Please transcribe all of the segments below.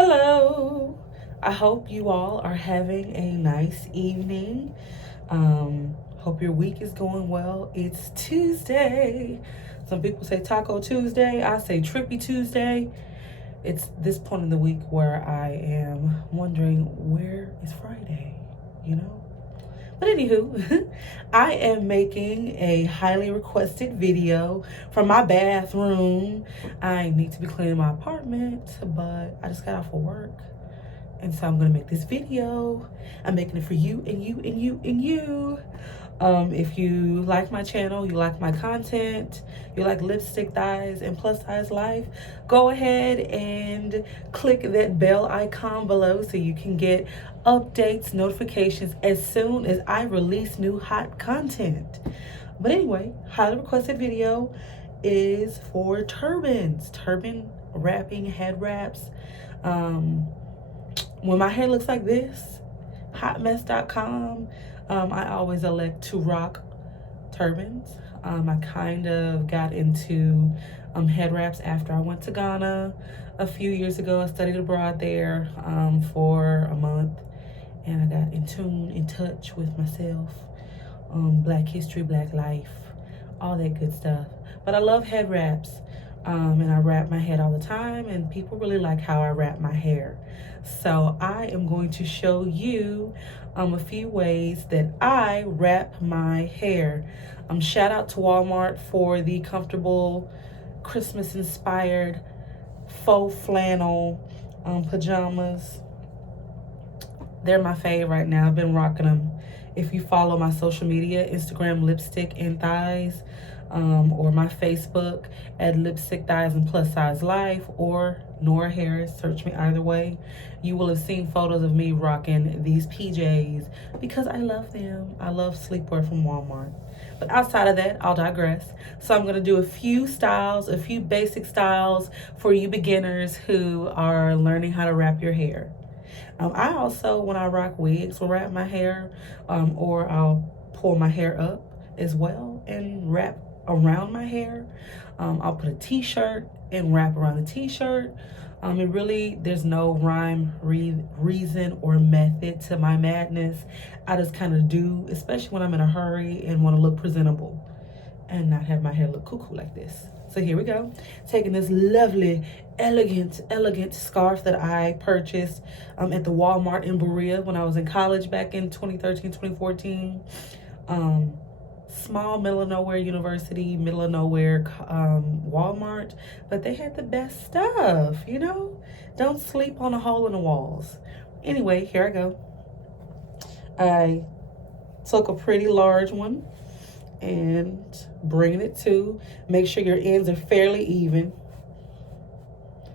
Hello. I hope you all are having a nice evening. Hope your week is going well. It's Tuesday. Some people say Taco Tuesday. I say Trippy Tuesday. It's this point in the week where I am wondering where is Friday, you know? But anywho, I am making a highly requested video from my bathroom. I need to be cleaning my apartment, but I just got off of work. And so I'm gonna make this video. I'm making it for you and you and you and you. If you like my channel, you like my content, you like lipstick thighs and plus size life, go ahead and click that bell icon below so you can get updates, notifications as soon as I release new hot content. But anyway, highly requested video is for turbans, turban wrapping, head wraps. When my hair looks like this, hotmess.com, I always elect to rock turbans. I kind of got into head wraps after I went to Ghana a few years ago. I studied abroad there for a month, and I got in touch with myself, Black history, Black life, all that good stuff. But I love head wraps, and I wrap my head all the time, and people really like how I wrap my hair. So I am going to show you a few ways that I wrap my hair. Shout out to Walmart for the comfortable Christmas inspired faux flannel pajamas. They're my fave right now. I've been rocking them. If you follow my social media, Instagram lipstick and thighs, or my Facebook at lipstick thighs and plus size life, or Nora Harris, search me either way, you will have seen photos of me rocking these PJs because I love them. I love sleepwear from Walmart. But outside of that, I'll digress. So I'm going to do a few styles, a few basic styles for you beginners who are learning how to wrap your hair. I also, when I rock wigs, will wrap my hair, or I'll pull my hair up as well and wrap around my hair. I'll put a t-shirt and wrap around the t-shirt. It really, there's no rhyme, reason, or method to my madness. I just kind of do, especially when I'm in a hurry and want to look presentable and not have my hair look cuckoo like this. So here we go. Taking this lovely, elegant scarf that I purchased at the Walmart in Berea when I was in college back in 2013, 2014. Small middle of nowhere university, middle of nowhere Walmart, but they had the best stuff, you know? Don't sleep on a hole in the walls. Anyway, here I go. I took a pretty large one and bringing it to, make sure your ends are fairly even.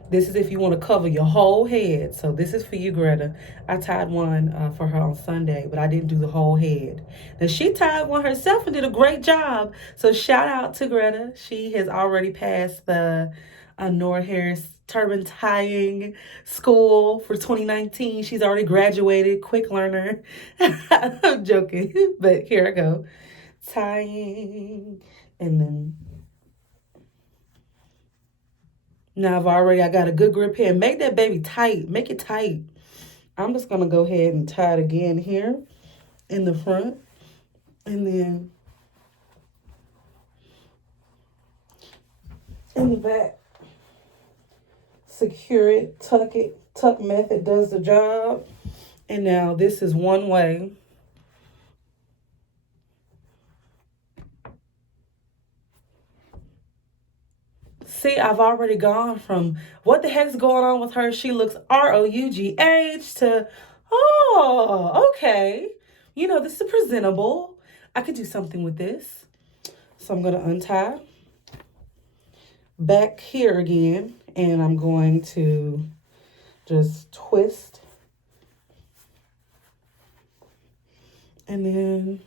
This is if you want to cover your whole head. So this is for you, Greta. I tied one for her on Sunday, but I didn't do the whole head. Now, she tied one herself and did a great job. So shout out to Greta. She has already passed the Nora Harris turban tying school for 2019. She's already graduated. Quick learner. I'm joking, but here I go. Tying, and then now I got a good grip here. Make that baby tight. Make it tight. I'm just gonna go ahead and tie it again here in the front, and then in the back. Secure it, tuck it. Tuck method does the job. And now this is one way. See, I've already gone from what the heck's going on with her? She looks ROUGH to, oh, okay. You know, this is presentable. I could do something with this. So I'm going to untie back here again, and I'm going to just twist. And then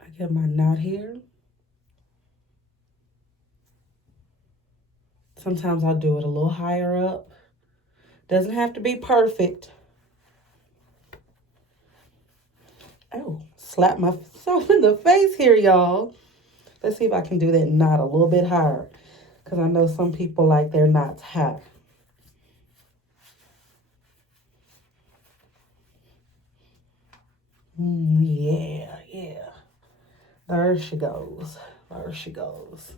I get my knot here. Sometimes I'll do it a little higher up. Doesn't have to be perfect. Oh, slap myself in the face here, y'all. Let's see if I can do that knot a little bit higher. Because I know some people like their knots high. Yeah, yeah. There she goes. There she goes.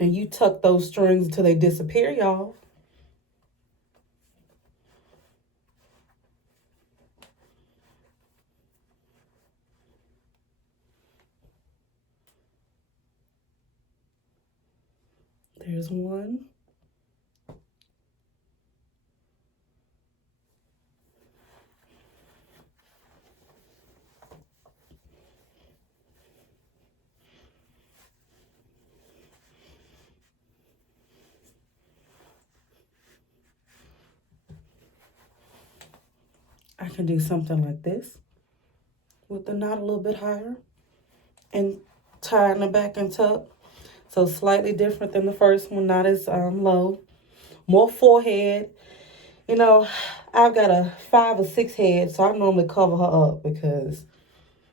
And you tuck those strings until they disappear, y'all. There's one. I can do something like this with the knot a little bit higher and tie in the back and tuck. So slightly different than the first one, not as low. More forehead. You know, I've got a 5 or 6 head, so I normally cover her up because,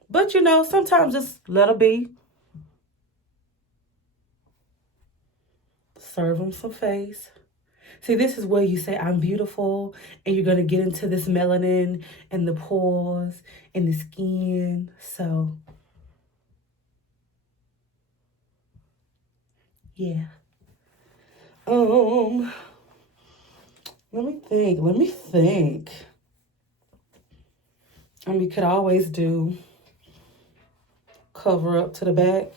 but you know, sometimes just let her be. Serve them some face. See, this is where you say, I'm beautiful, and you're going to get into this melanin and the pores and the skin. So, yeah. Let me think. And we could always do cover up to the back.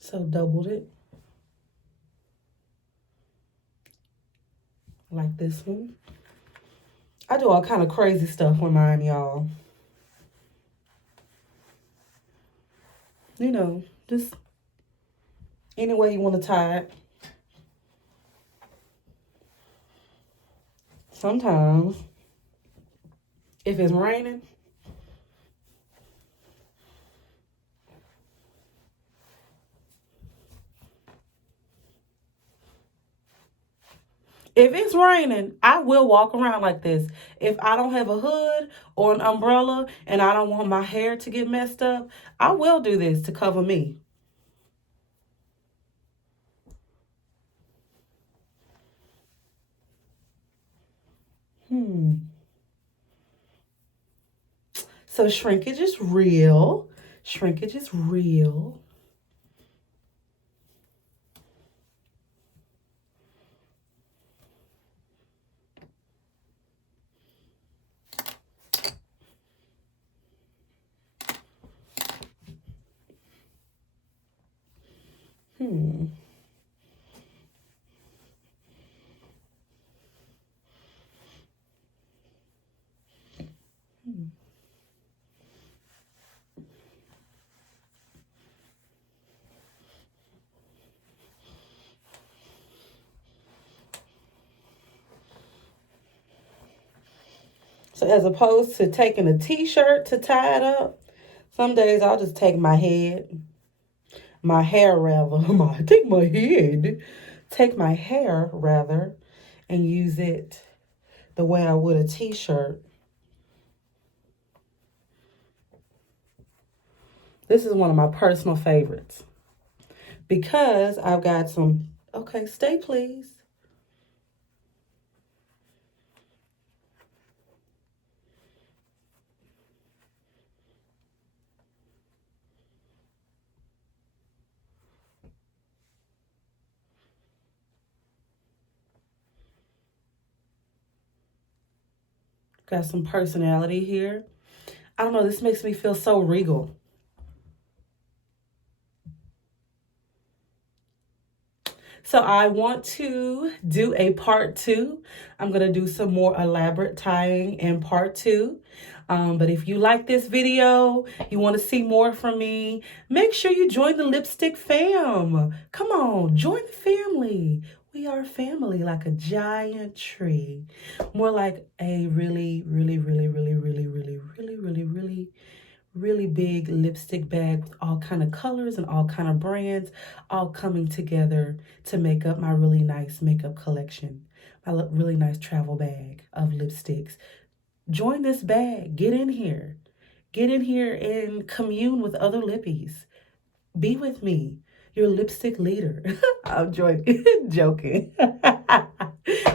So doubled it. Like this one. I do all kind of crazy stuff with mine, y'all. You know, just any way you want to tie it. Sometimes, if it's raining, if it's raining, I will walk around like this. If I don't have a hood or an umbrella and I don't want my hair to get messed up, I will do this to cover me. So shrinkage is real. Shrinkage is real. So as opposed to taking a t-shirt to tie it up, some days I'll just take my head, my hair rather, take my hair rather, and use it the way I would a t-shirt. This is one of my personal favorites because I've got some, okay, stay please. Got some personality here. I don't know, this makes me feel so regal. So I want to do a part two. I'm going to do some more elaborate tying in part two. But if you like this video, you want to see more from me, make sure you join the lipstick fam. Come on, join the family. We are family, like a giant tree. More like a really, really, really, really, really, really, really, really, really, really big lipstick bag with all kind of colors and all kind of brands all coming together to make up my really nice makeup collection, my really nice travel bag of lipsticks. Join this bag. Get in here. Get in here and commune with other lippies. Be with me, your lipstick leader. I'm joking.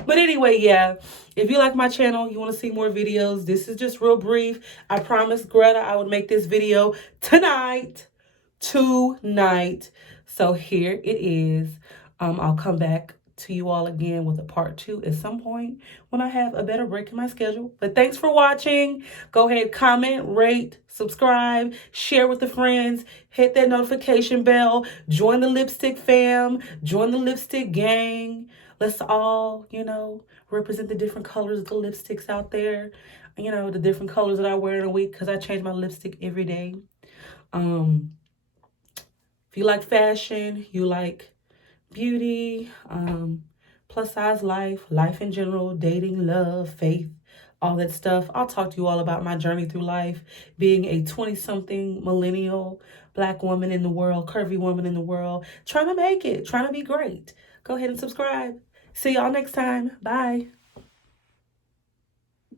But anyway, yeah, if you like my channel, you want to see more videos, this is just real brief. I promised Greta I would make this video tonight. So here it is. I'll come back to you all again with a part two at some point when I have a better break in my schedule. But thanks for watching. Go ahead, comment, rate, subscribe, share with the friends, hit that notification bell, join the lipstick fam, join the lipstick gang. Let's all, represent the different colors of the lipsticks out there. The different colors that I wear in a week because I change my lipstick every day. If you like fashion, you like beauty, plus size life in general, dating, love, faith, all that stuff. I'll talk to you all about my journey through life, being a 20-something millennial Black woman in the world, curvy woman in the world, trying to make it, trying to be great. Go ahead and subscribe. See y'all next time. Bye.